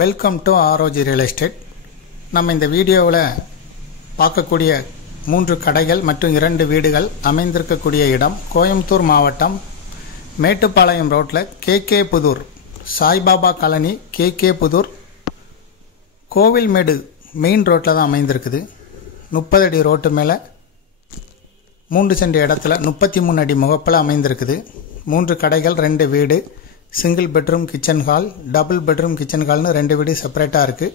Welcome to ஆரோஜி real estate. நம்ம இந்த வீடியோவில் பார்க்கக்கூடிய 3 கடைகள் மற்றும் 2 வீடுகள் அமைந்திருக்கக்கூடிய இடம் கோயம்புத்தூர் மாவட்டம் மேட்டுப்பாளையம் ரோட்டில் KK Pudur Saibaba colony KK Pudur Kovilmedu main ரோட்டில் தான் அமைந்திருக்குது. 30 அடி ரோட்டு மேலே 3 சென்ட் இடத்துல 33 அடி முகப்பில் அமைந்திருக்குது. 3 கடைகள் 2 வீடு, single bedroom kitchen hall, double bedroom kitchen ஹால்னு 2 வீடு செப்பரேட்டாக இருக்குது.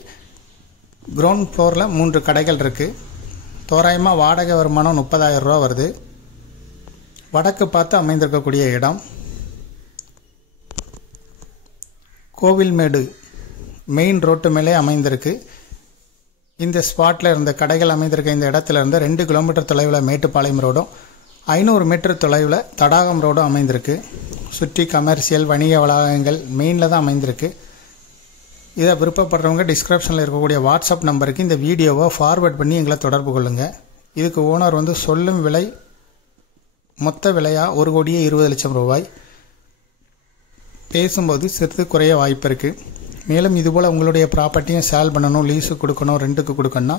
கிரவுண்ட் ஃப்ளோரில் 3 கடைகள் இருக்குது. தோராயமாக வாடகை வருமானம் 30,000 ரூபா வருது. வடக்கு பார்த்து அமைந்திருக்கக்கூடிய இடம் கோவில்மேடு மெயின் ரோட்டு மேலே அமைந்திருக்கு. இந்த ஸ்பாட்டில் இருந்த கடைகள் அமைந்திருக்க இந்த இடத்துல இருந்து 2 கிலோமீட்டர் தொலைவில் மேட்டுப்பாளையம் ரோடும் 500 மீட்டர் தொலைவில் தடாகம் ரோடும் அமைந்திருக்கு. சுற்றி கமர்ஷியல் வணிக வளாகங்கள் மெயினில் தான் அமைந்திருக்கு. இதை விருப்பப்படுறவங்க டிஸ்கிரிப்ஷனில் இருக்கக்கூடிய வாட்ஸ்அப் நம்பருக்கு இந்த வீடியோவை ஃபார்வேர்ட் பண்ணி எங்களை தொடர்பு கொள்ளுங்கள். இதுக்கு ஓனர் சொல்லும் விலை மொத்த விலையாக 1,20,00,000 ரூபாய். பேசும்போது சிறிது குறைய வாய்ப்பு இருக்குது. மேலும் இதுபோல் உங்களுடைய ப்ராப்பர்ட்டியும் சேல் பண்ணணும், லீஸு கொடுக்கணும், ரெண்டுக்கு கொடுக்கணும்னா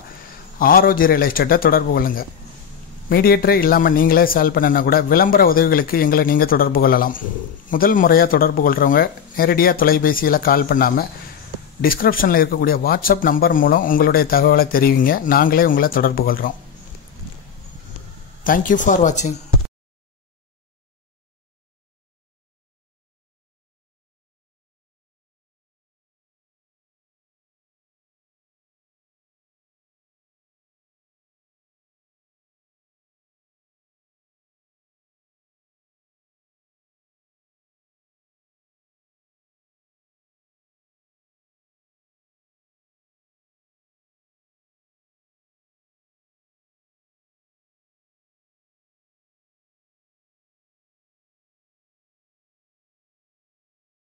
ஆரோஜி ரியல் எஸ்டேட்டை தொடர்பு கொள்ளுங்கள். மீடியேட்டரே இல்லாமல் நீங்களே சேல் பண்ணனா கூட விளம்பர உதவிகளுக்கு எங்களை நீங்கள் தொடர்பு கொள்ளலாம். முதல் முறையாக தொடர்பு கொள்கிறவங்க நேரடியாக தொலைபேசியில் கால் பண்ணாமல் டிஸ்கிரிப்ஷனில் இருக்கக்கூடிய வாட்ஸ்அப் நம்பர் மூலம் உங்களுடைய தகவலை தெரிவிங்க. நாங்களே உங்களை தொடர்பு கொள்கிறோம். தேங்க்யூ ஃபார் வாட்சிங்.